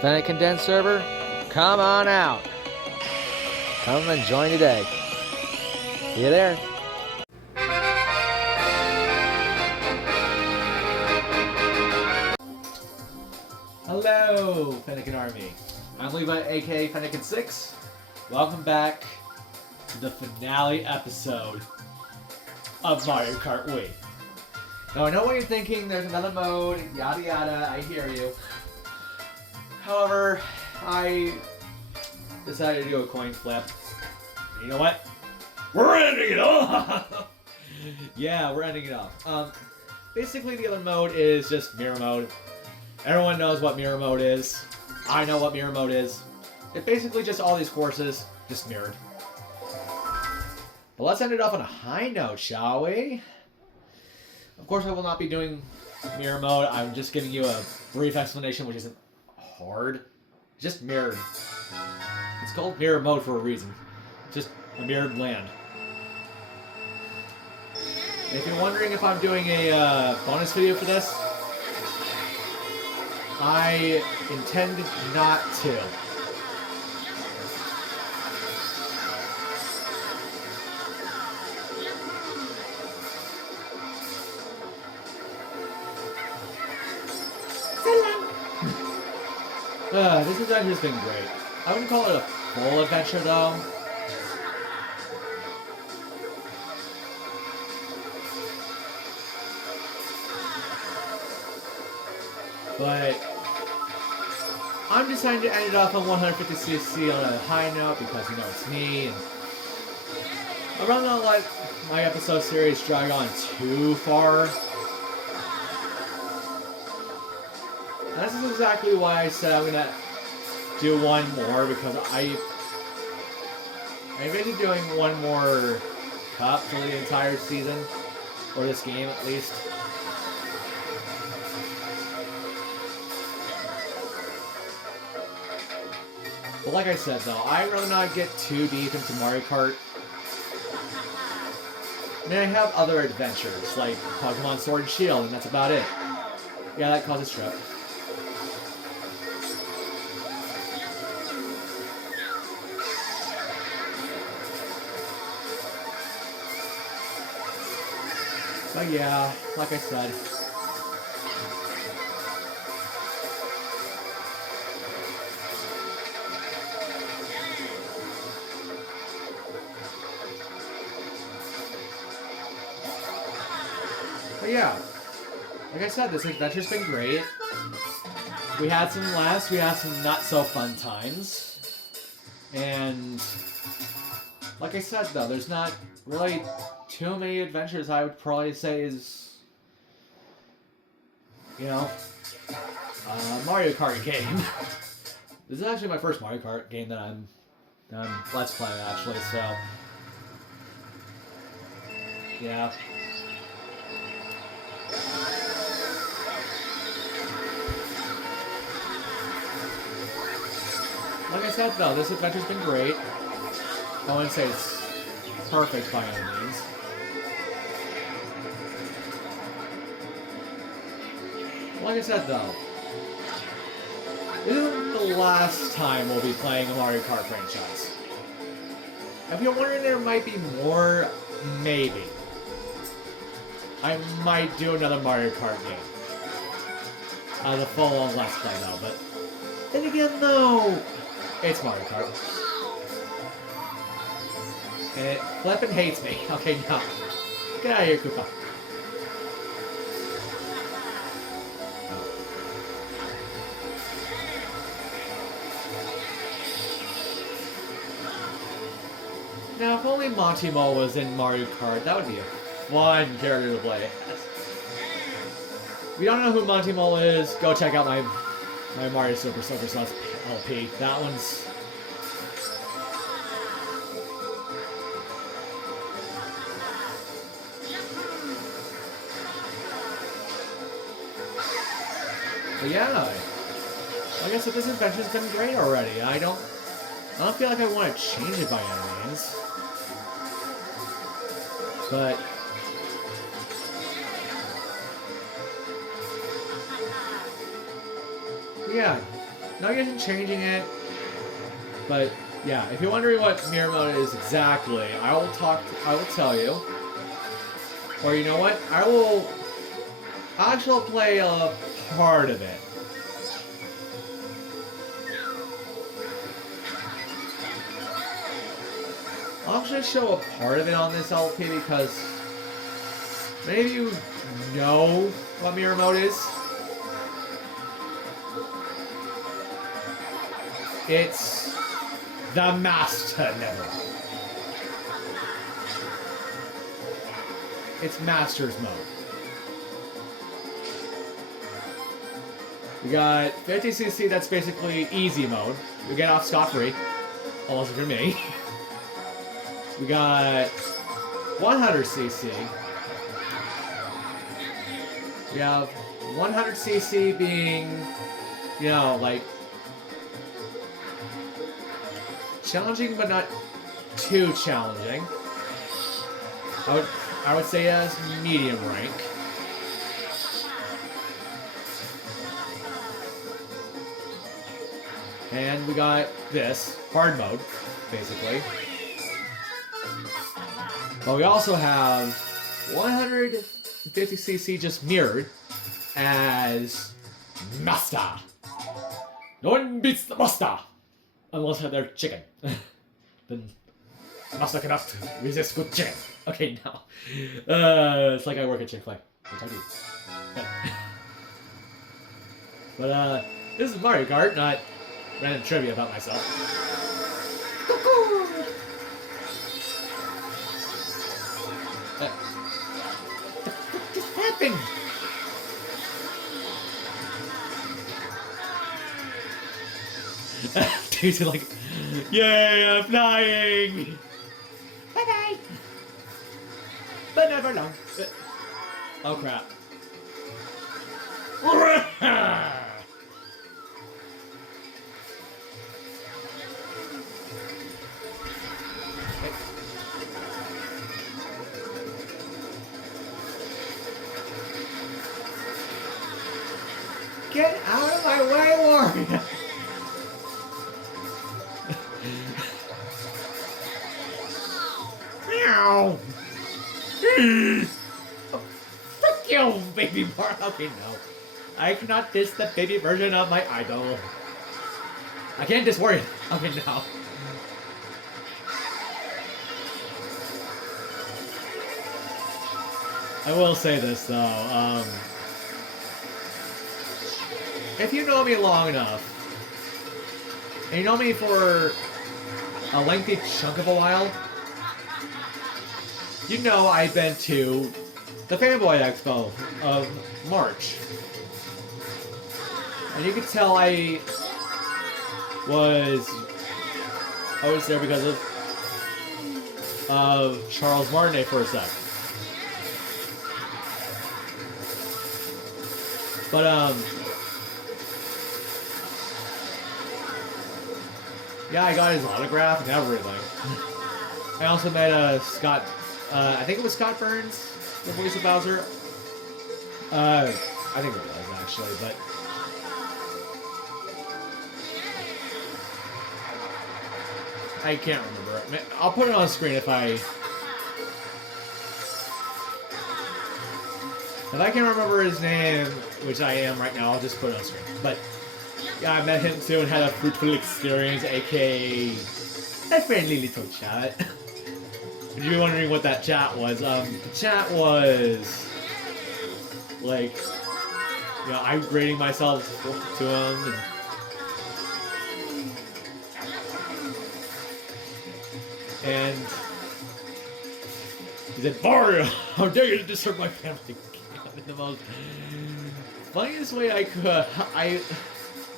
Fennec Condensed server, come on out. Come and join today. See you there. Hello, Fennec Army. I'm Levi, aka Fennec 6. Welcome back to the finale episode of Mario Kart Wii. Now I know what you're thinking, there's another mode, yada yada, I hear you. However, I decided to do a coin flip. And you know what? We're ending it off! Yeah, we're ending it off. Basically the other mode is just mirror mode. Everyone knows what mirror mode is. I know what mirror mode is. It's basically just all these courses, just mirrored. But let's end it off on a high note, shall we? Of course I will not be doing mirror mode. I'm just giving you a brief explanation, which isn't hard. Just mirrored. It's called mirror mode for a reason. Just a mirrored land. If you're wondering if I'm doing a bonus video for this, I intend not to. This adventure's been great. I wouldn't call it a full adventure though. But I'm deciding to end it off on 150cc on a high note because, you know, it's me, and I'd rather not let my episode series drag on too far. And this is exactly why I said I'm gonna do one more, because I'm basically doing one more cup for the entire season, or this game at least. But like I said though, I'd rather not get too deep into Mario Kart. I mean, I have other adventures, like Pokemon Sword and Shield, and that's about it. Yeah, that causes trip. But yeah, like I said, this adventure's been great. We had some laughs, we had some not so fun times. And like I said though, there's not really too many adventures I would probably say is, you know, Mario Kart game. This is actually my first Mario Kart game that I'm Let's Playing actually, so yeah. Like I said though, this adventure's been great. I wouldn't say it's perfect by any means. Like I said though, this isn't the last time we'll be playing a Mario Kart franchise. If you're wondering there might be more, maybe. I might do another Mario Kart game. The full-on Let's Play though, but then again though, it's Mario Kart. And it flippin' hates me. Okay, no. Get out of here, Koopa. Now, if only Monty Mole was in Mario Kart, that would be a fun character to play. If you don't know who Monty Mole is, go check out my Mario Super Sauce LP. That one's... But yeah, like I said, this adventure's been great already. I don't feel like I want to change it by any means. But yeah, No use in changing it. But yeah, if you're wondering what mirror mode is exactly, I will tell you. Or you know what? I'll actually play a part of it. I'll actually show a part of it on this LP because many of you know what mirror mode is. It's the master level. It's master's mode. We got 50cc, that's basically easy mode. We get off scot-free. Almost for me. We got 100cc. We have 100cc being, you know, like, challenging but not too challenging. I would say as medium rank. And we got this, hard mode, basically. But we also have 150cc just mirrored as Master. No one beats the Master! Unless they're chicken. Then Master cannot resist good chicken. Okay, now. It's like I work at Chick-fil-A, which I do. But, this is Mario Kart, not random trivia about myself. What just happened? Dude's like, yay, I'm flying! Bye-bye! But never long. Oh, crap. Get out of my way, Warrior! Meow! Oh, frick you, baby Mario! Okay, no. I cannot diss the baby version of my idol. I can't diss Warrior. Okay, no. I will say this, though. If you know me long enough, and you know me for a lengthy chunk of a while, you know I've been to the Fanboy Expo of March. And you could tell I was there because of Charles Martinet for a sec. But, yeah, I got his autograph and everything. I also met Scott, I think it was Scott Burns, the voice of Bowser. I think it was, actually, but... I can't remember. I'll put it on screen if I can't remember his name, which I am right now, I'll just put it on screen. But, yeah, I met him too and had a fruitful experience, aka a friendly little chat. If you're wondering what that chat was, the chat was like, you know, I'm grading myself to him, and he said, "Mario, how dare you disturb my family?" In the most funniest way I could. I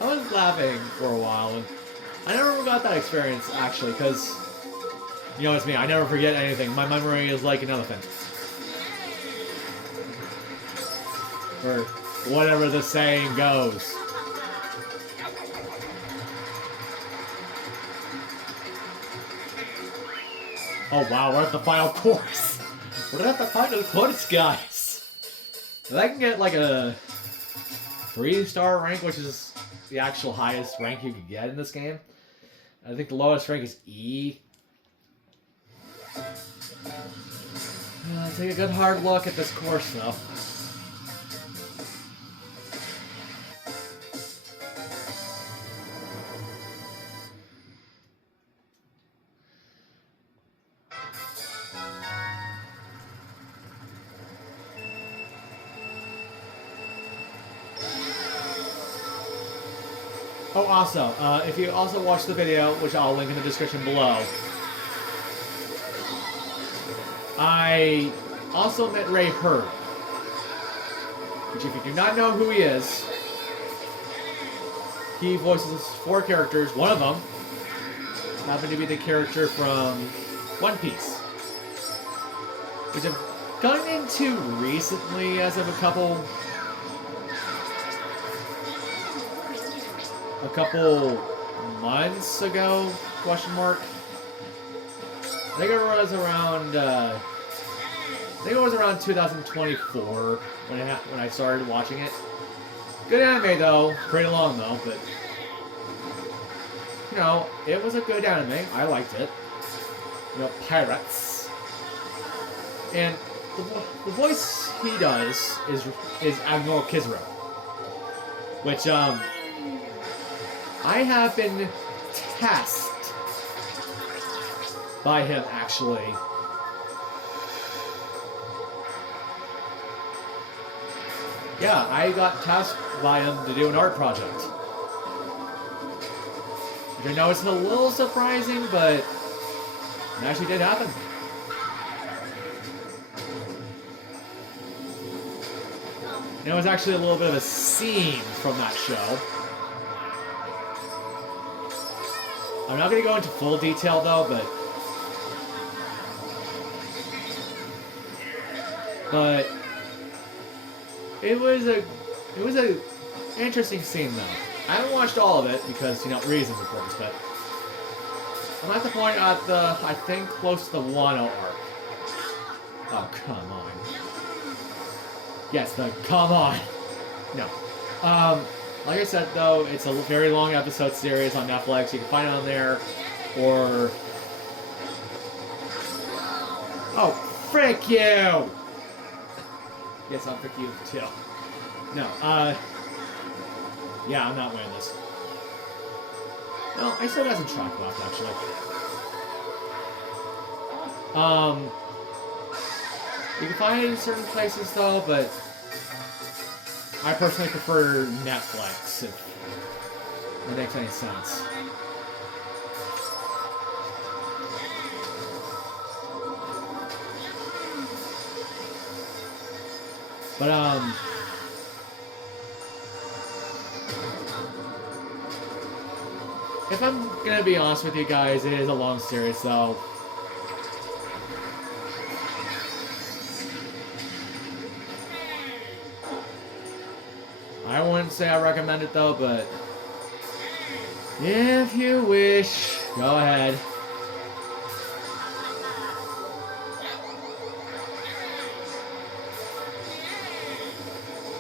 was laughing for a while, and I never forgot that experience, actually, because, you know, it's me, I never forget anything. My memory is like an elephant. Or whatever the saying goes. Oh wow, we're at the final course! We're at the final course, guys! If I can get like a 3-star rank, which is the actual highest rank you could get in this game. I think the lowest rank is E. Take a good hard look at this course, though. Oh, also, if you also watch the video, which I'll link in the description below, I also met Ray Hurd, which if you do not know who he is, he voices 4 characters. One of them happened to be the character from One Piece, which I've gotten into recently as of a couple months ago, question mark. I think it was around 2024 when I started watching it. Good anime though, pretty long though, but you know, it was a good anime. I liked it. You know, pirates. And the voice he does is Admiral Kizaru, which I have been tasked by him, actually. Yeah, I got tasked by him to do an art project. Which I know it's a little surprising, but it actually did happen. And it was actually a little bit of a scene from that show. I'm not going to go into full detail though, but it was a interesting scene though. I haven't watched all of it because, you know, reasons of course, but I'm at the point at the, I think, close to the Wano arc. Oh, come on. Yes, the come on. No. Like I said, though, it's a very long episode series on Netflix. You can find it on there, or... Oh, frick you! Yes, I'll frick you, too. No, yeah, I'm not wearing this. No, I still got some track left, actually. You can find it in certain places, though, but... I personally prefer Netflix, if that makes any sense. But, if I'm gonna be honest with you guys, it is a long series, so... I wouldn't say I recommend it though, but if you wish, go ahead.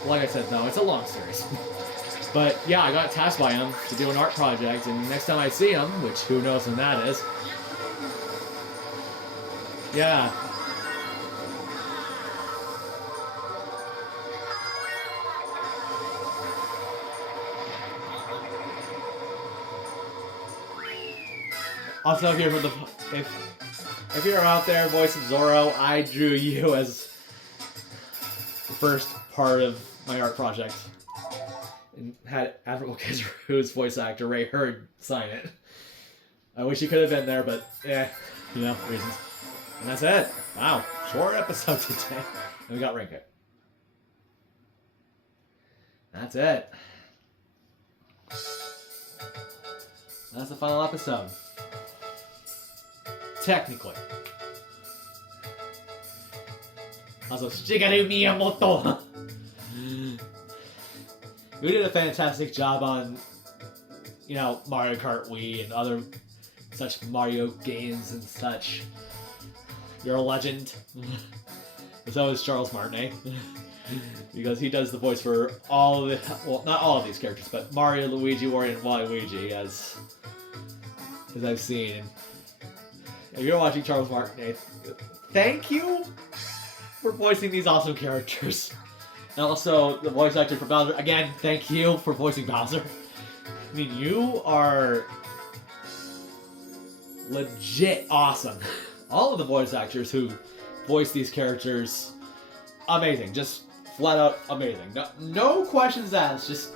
Like I said, though, it's a long series. But yeah, I got tasked by him to do an art project, and next time I see him, which who knows when that is, yeah. Also, if you're out there, voice of Zoro, I drew you as the first part of my art project, and had Admiral Kizaru's voice actor Ray Hurd sign it. I wish he could have been there, but yeah, you know, reasons. And that's it. Wow, short episode today. And we got rank it. That's it. That's the final episode. Technically. Also, Shigeru Miyamoto! We did a fantastic job on, you know, Mario Kart Wii and other such Mario games and such. You're a legend. So is Charles Martinet. because he does the voice for all of the, well, not all of these characters, but Mario, Luigi, Wario, and Waluigi, as I've seen. If you're watching Charles Martinet, thank you for voicing these awesome characters. And also, the voice actor for Bowser, again, thank you for voicing Bowser. I mean, you are legit awesome. All of the voice actors who voice these characters, amazing. Just flat out amazing. No questions asked. Just,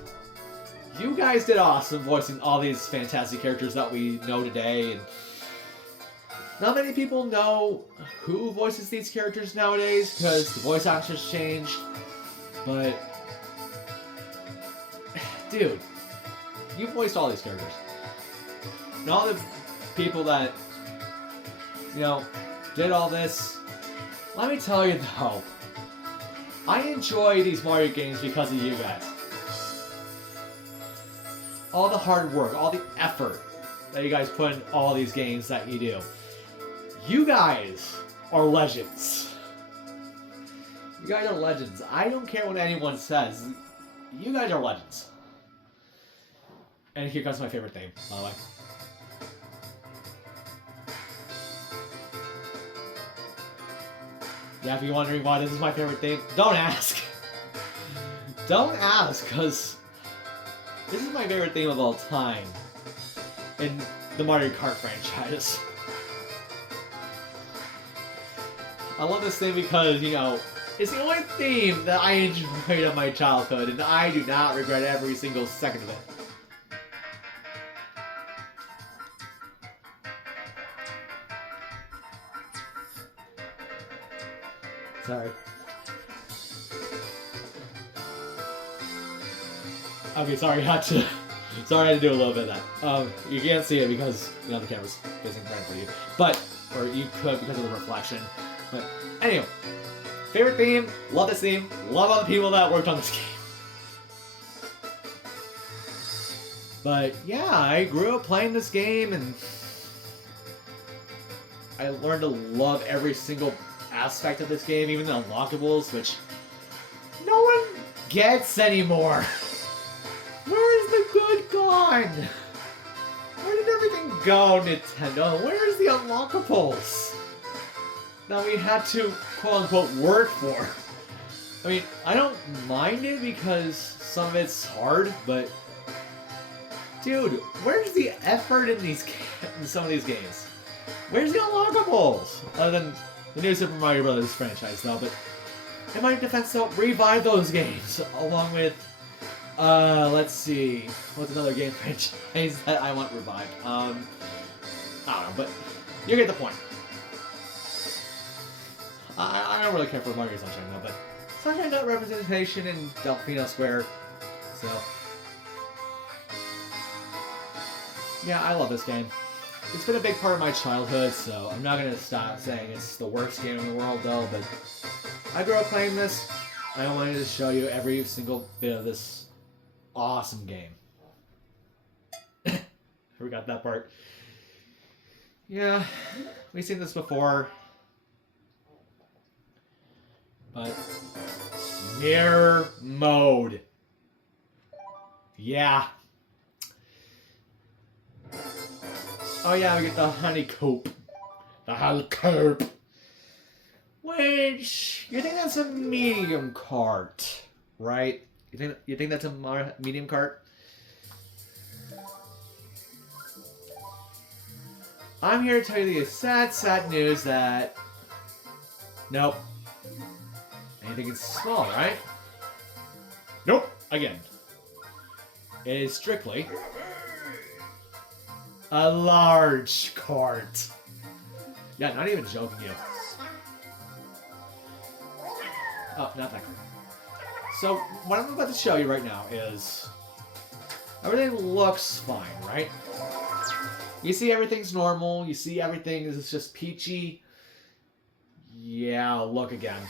you guys did awesome voicing all these fantastic characters that we know today. And not many people know who voices these characters nowadays because the voice actors changed. But, dude, you voiced all these characters. And all the people that, you know, did all this, let me tell you though, I enjoy these Mario games because of you guys. All the hard work, all the effort that you guys put in all these games that you do. You guys are legends. You guys are legends. I don't care what anyone says. You guys are legends. And here comes my favorite theme, by the way. Yeah, if you're wondering why this is my favorite theme, don't ask. Don't ask, because this is my favorite theme of all time in the Mario Kart franchise. I love this theme because, you know, it's the only theme that I enjoyed in my childhood, and I do not regret every single second of it. Sorry. Okay, sorry, I had to do a little bit of that. You can't see it because, you know, the camera's facing right for you. But, or you could because of the reflection. But, anyway. Favorite theme, love this theme, love all the people that worked on this game. But, yeah, I grew up playing this game, and I learned to love every single aspect of this game, even the unlockables, which no one gets anymore. Where is the good gone? Where did everything go, Nintendo? Where is the unlockables that we had to quote-unquote work for? I mean, I don't mind it because some of it's hard, but dude, where's the effort in some of these games? Where's the unlockables? Other than the new Super Mario Bros. Franchise, though, but in my defense, though, revive those games, along with, let's see, what's another game franchise that I want revived? I don't know, but you get the point. I don't really care for Mario Sunshine, though, but Sunshine got representation in Delfino Square, so yeah, I love this game. It's been a big part of my childhood, so I'm not gonna stop saying it's the worst game in the world, though, but I grew up playing this. I wanted to show you every single bit of this awesome game. I forgot that part. Yeah, we've seen this before. But mirror mode. Yeah. Oh yeah, we get the honeycomb. The honeycomb. Which, you think that's a medium cart, right? You think that's a medium cart? I'm here to tell you the sad news that nope. You think it's small, right? Nope. Again. It is strictly a large cart. Yeah, not even joking you. Oh, not that cart. So, what I'm about to show you right now is everything looks fine, right? You see everything's normal. You see everything is just peachy. Yeah, look again.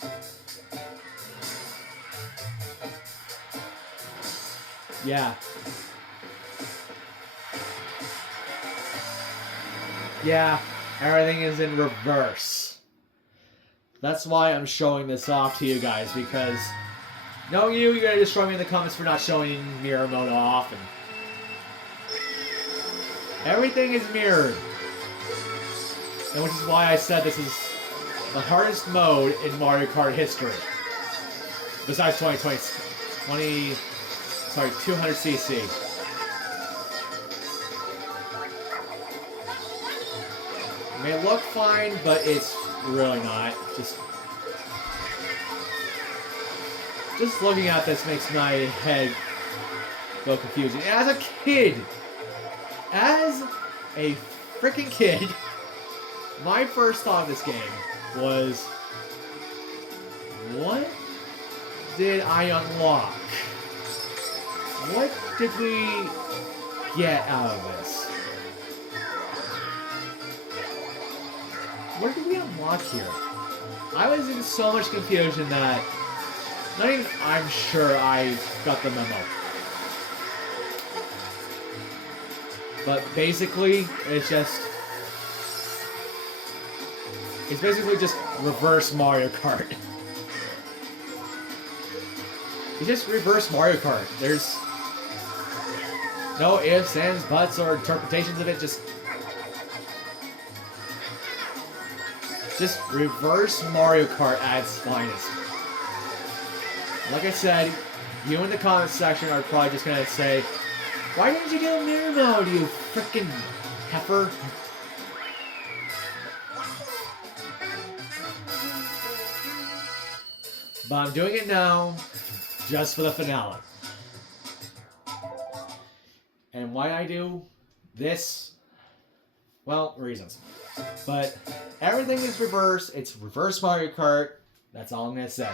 Yeah. Yeah, everything is in reverse. That's why I'm showing this off to you guys, because Knowing you, you're gonna destroy me in the comments for not showing mirror mode off, and everything is mirrored. And which is why I said this is the hardest mode in Mario Kart history. Besides 200cc. It may look fine, but it's really not. Just looking at this makes my head go confusing. As a freaking kid, my first thought of this game was, what did I unlock? What did we get out of this? What did we unlock here? I was in so much confusion that not even I'm sure I got the memo. But basically, it's basically just reverse Mario Kart. It's just reverse Mario Kart. There's no ifs, ands, buts, or interpretations of it. Just reverse Mario Kart at its finest. Like I said, you in the comments section are probably just gonna say, "Why didn't you do mirror mode, you frickin' heifer?" But I'm doing it now, just for the finale. And why I do this? Well, reasons. But everything is reverse. It's reverse Mario Kart. That's all I'm gonna say.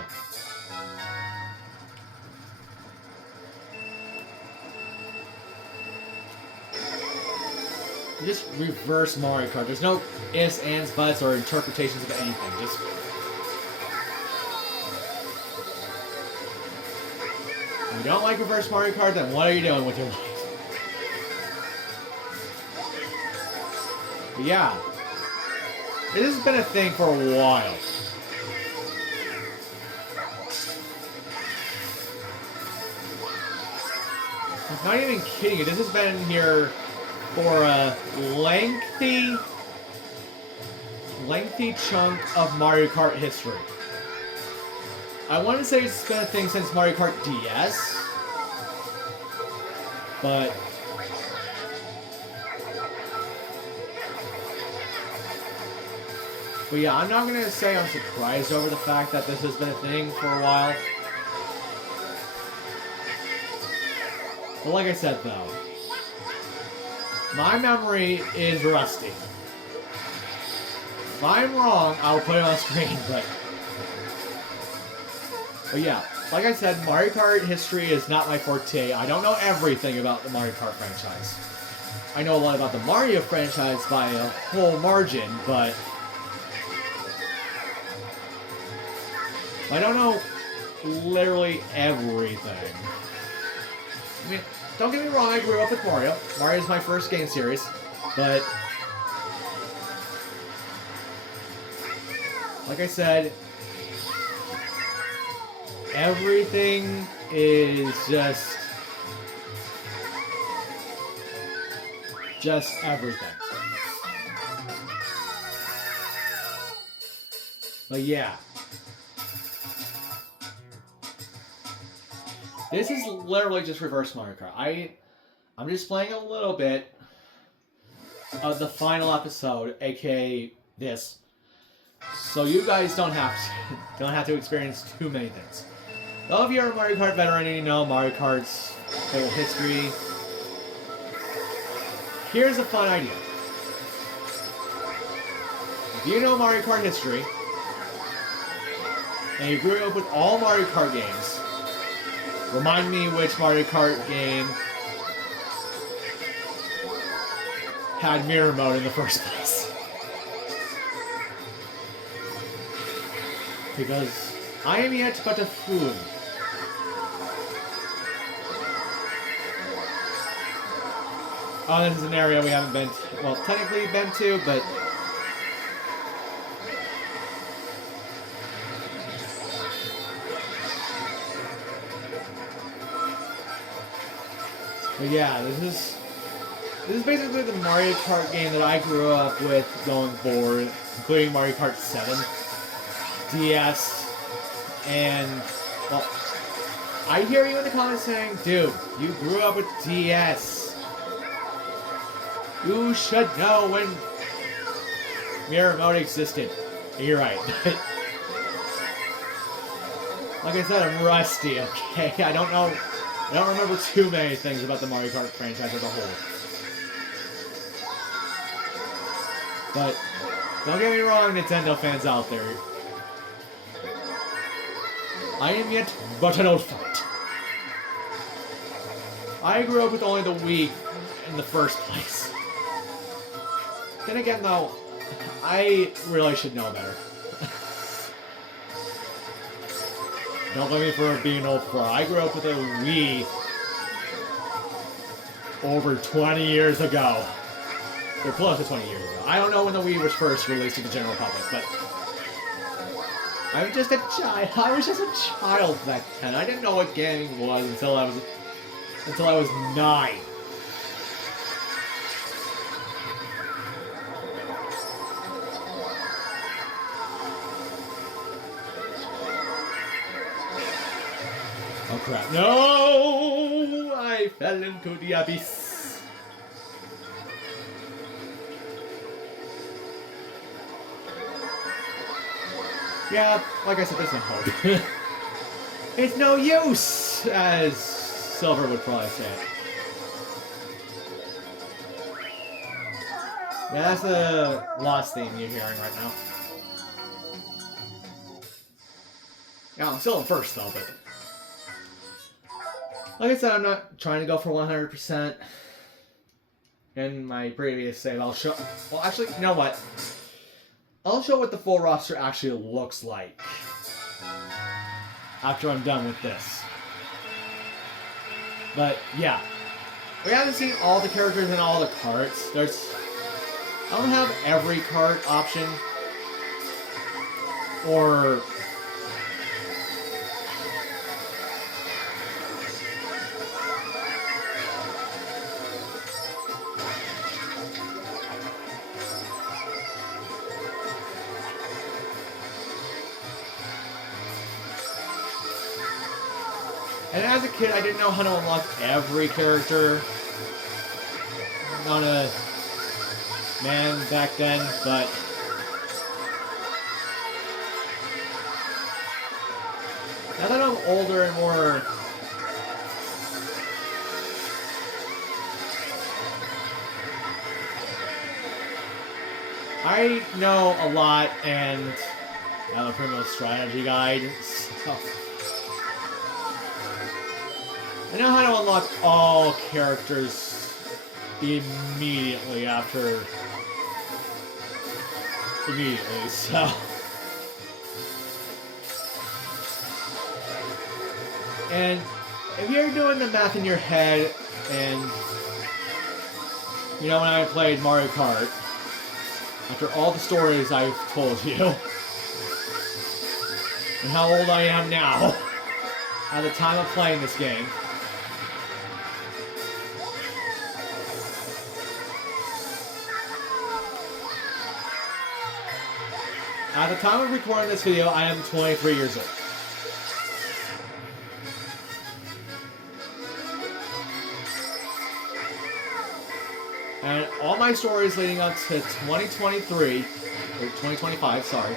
Just reverse Mario Kart. There's no ifs, ands, buts, or interpretations of anything. Just if you don't like reverse Mario Kart, then what are you doing with your life? But yeah, this has been a thing for a while. I'm not even kidding you. This has been here for a lengthy chunk of Mario Kart history. I want to say it's been a thing since Mario Kart DS, but yeah, I'm not going to say I'm surprised over the fact that this has been a thing for a while. But like I said, though, my memory is rusty. If I'm wrong, I'll put it on screen, but yeah, like I said, Mario Kart history is not my forte. I don't know everything about the Mario Kart franchise. I know a lot about the Mario franchise by a whole margin, but I don't know literally everything. I mean, don't get me wrong, I grew up with Mario. Mario is my first game series, but like I said, everything is just everything. But yeah. This is literally just reverse Mario Kart. I'm just playing a little bit of the final episode, aka this, so you guys don't have to experience too many things. Though if you're a Mario Kart veteran and you know Mario Kart's whole history, here's a fun idea. If you know Mario Kart history, and you grew up with all Mario Kart games, remind me which Mario Kart game had mirror mode in the first place. Because I am yet but a fool. Oh, this is an area we haven't been to, well, technically been to, but But yeah, this is basically the Mario Kart game that I grew up with going forward, including Mario Kart 7, DS, and, well, I hear you in the comments saying, dude, you grew up with DS. You should know when Mirror Mode existed. And you're right. Like I said, I'm rusty, okay? I don't remember too many things about the Mario Kart franchise as a whole. But don't get me wrong, Nintendo fans out there. I am yet but an old fart. I grew up with only the Wii in the first place. Then again, though, I really should know better. Don't blame me for being an old fart. I grew up with a Wii over 20 years ago. Or close to 20 years ago. I don't know when the Wii was first released to the general public, but I was just a child. I was just a child back then. I didn't know what gaming was until I was 9. Oh crap. No! I fell into the abyss. Yeah, like I said, there's no hope. It's no use, as Silver would probably say. Yeah, that's the Lost theme you're hearing right now. Yeah, I'm still in first though, but like I said, I'm not trying to go for 100%. In my previous save, I'll show. Well, actually, you know what? I'll show what the full roster actually looks like after I'm done with this. But yeah, we haven't seen all the characters in all the carts. I don't have every cart option, or and as a kid, I didn't know how to unlock every character on a man back then, but now that I'm older and more I know a lot, and I have a pretty much strategy guide, so I know how to unlock all characters immediately, so. And if you're doing the math in your head, and you know when I played Mario Kart, after all the stories I've told you, and how old I am now, at the time of playing this game, at the time of recording this video, I am 23 years old. And all my stories leading up to 2023, or 2025, sorry,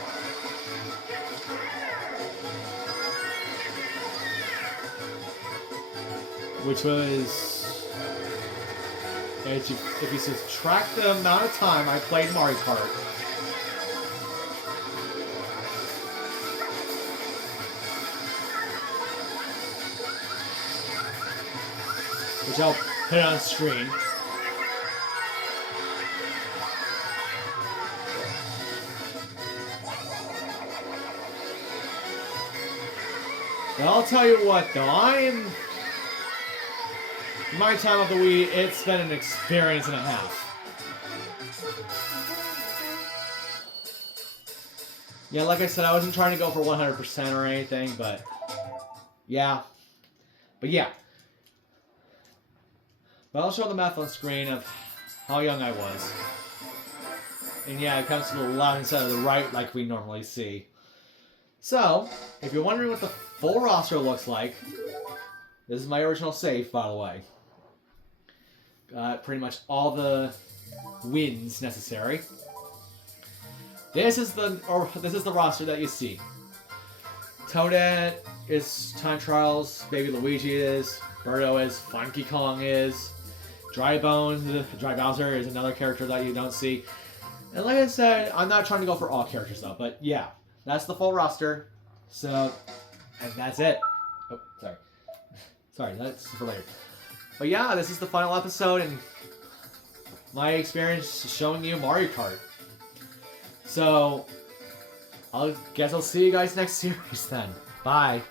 which was, if you subtract the amount of time I played Mario Kart, which I'll put on screen. But I'll tell you what, though, my time of the Wii, it's been an experience and a half. Yeah, like I said, I wasn't trying to go for 100% or anything, but yeah. But yeah. But I'll show the math on screen of how young I was. And yeah, it comes to the left instead of the right like we normally see. So, if you're wondering what the full roster looks like, this is my original save, by the way. Got pretty much all the wins necessary. This is the roster that you see. Toadette is Time Trials, Baby Luigi is, Birdo is, Funky Kong is, Dry Bowser is another character that you don't see. And like I said, I'm not trying to go for all characters though, but yeah, that's the full roster. So, and that's it. Oh, sorry. Sorry, that's for later. But yeah, this is the final episode and my experience showing you Mario Kart. So, I guess I'll see you guys next series then. Bye.